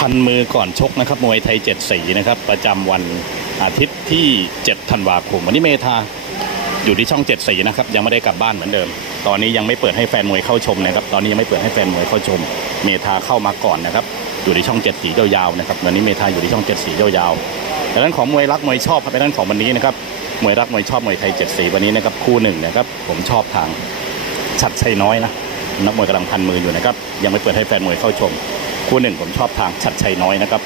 พันมือก่อนชกนะครับมวยไทยเจ็ดสีนะครับ ประจำวันอาทิตย์ที่7ธันวาคมวันนี้เมธาอยู่ที่ช่องเจ็ดสีนะครับยังไม่ได้กลับบ้านเหมือนเดิม ตอนนี้ยังไม่เปิดให้แฟนมวยเข้าชมนะครับ ตอนนี้ยังไม่เปิดให้แฟนมวยเข้าชม เมธาเข้ามาก่อนนะครับอยู่ที่ช่องเจ็ดสียาวๆนะครับวันนี้เมธาอยู่ที่ช่องเจ็ดสียาวๆแต่ด้นของมวยรักมวยชอบครับในด้านของวันนี้นะครับมวยรักมวยชอบมวยไทยเจ็ดสีวันนี้นะครับคู่หนึ่งนะครับผมชอบทางชัดชัยน้อยนะนักมวยกำลังพันมืออยู่นะครับยังไม่เปิดให้แฟนมวยเข้าชม คู่หนึ่งผมชอบทางชัดชัยน้อยนะครับ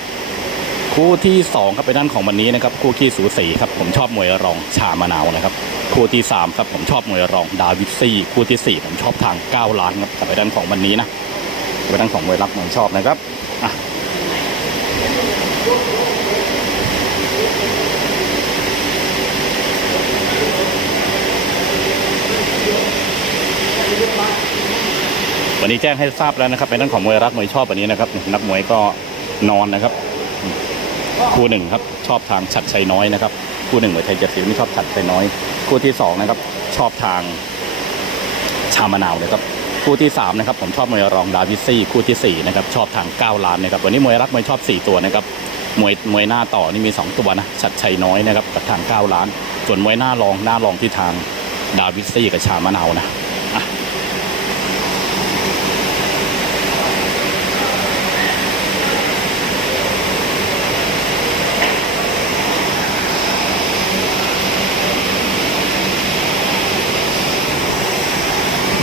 คู่ที่สองครับเป็นด้านของวันนี้นะครับคู่ขี้สูสีครับผมชอบมวยรองชามะนาวนะครับคู่ที่สามครับผมชอบมวยรองดาวิดซี่คู่ที่สี่ผมชอบทางเก้าล้านครับกับไปด้านของวันนี้นะไปด้านของมวยรักมวยชอบนะครับอะ วันนี้แจ้งให้ทราบแล้วนะครับเป็นด้านของมวยรักมวยชอบวันนี้นะครับ นักมวยก็นอนนะครับ คู่หนึ่งครับชอบทางฉัดชัยน้อยนะครับ คู่หนึ่งมวยไทยเจ็ดสิบนี่ชอบฉัดชัยน้อย คู่ที่สองนะครับ ชอบทางชามะนาวนะครับคู่ที่สามนะครับผมชอบมวยรองดาวิซี่คู่ที่สี่นะครับชอบทางเก้าล้านนะครับวันนี้มวยรักมวยชอบสี่ตัวนะครับมวยมวยหน้าต่อนี่มีสองตัวนะฉัดชัยน้อยนะครับกับทางเก้าล้าน ส่วนมวยหน้ารองหน้ารองที่ทางดาวิซี่กับชามะนาวนะ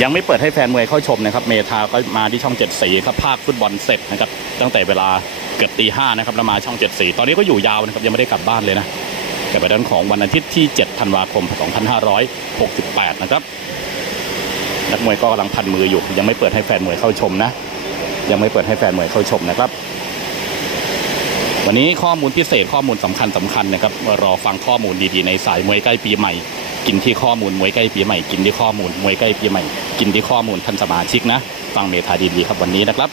ยังไม่เปิดให้แฟนมวยเข้าชมนะครับ เมทาก็มาที่ช่องเจ็ดสีครับภาคฟุตบอลเสร็จนะครับ ตั้งแต่เวลาเกือบตีห้านะครับแล้วมาช่องเจ็ดสีตอนนี้ก็อยู่ยาวนะครับยังไม่ได้กลับบ้านเลยนะแต่ไปด้านของวันอาทิตย์ที่ 7 ธันวาคม 2568 นะครับ นักมวยก็กำลังพันมืออยู่ ยังไม่เปิดให้แฟนมวยเข้าชมนะ ยังไม่เปิดให้แฟนมวยเข้าชมนะครับ วันนี้ข้อมูลพิเศษข้อมูลสำคัญสำคัญนะครับรอฟังข้อมูลดีๆ ในสายมวยใกล้ปีใหม่ กินที่ข้อมูลมวยใกล้ปีใหม่กินที่ข้อมูลมวยใกล้ปีใหม่กินที่ข้อมูลท่านสมาชิกนะฟังเมธาดีๆครับวันนี้นะครับ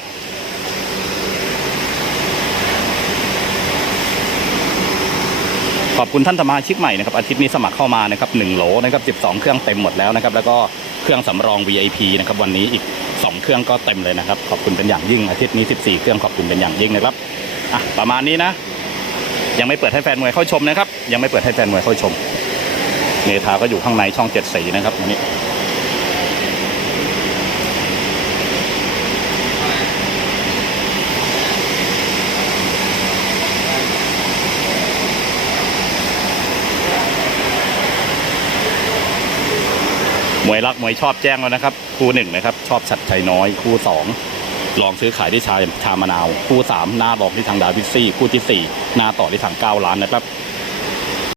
ขอบคุณท่านสมาชิกใหม่นะครับอาทิตย์นี้สมัครเข้ามานะครับ1โหลนะครับ12 เครื่องเต็มหมดแล้วนะครับแล้วก็เครื่องสำรอง VIP นะครับวันนี้อีก 2 เครื่องก็เต็มเลยนะครับขอบคุณเป็นอย่างยิ่งอาทิตย์นี้ 14 เครื่องขอบคุณเป็นอย่างยิ่งนะครับอะประมาณนี้นะ ยังไม่เปิดให้แฟนมวยเข้าชมนะครับ ยังไม่เปิดให้แฟนมวยเข้าชม เมธาก็อยู่ข้างในช่องเจ็ดสีนะครับวันนี้มวยรักมวยชอบแจ้งแล้วนะครับ คู่หนึ่งนะครับ ชอบชัดชัยน้อย คู่สองลองซื้อขายที่ชาชามะนาว คู่สามหน้าลองที่ทางดาวิซี่ คู่ที่สี่หน้าต่อที่ทางเก้าล้านนะครับ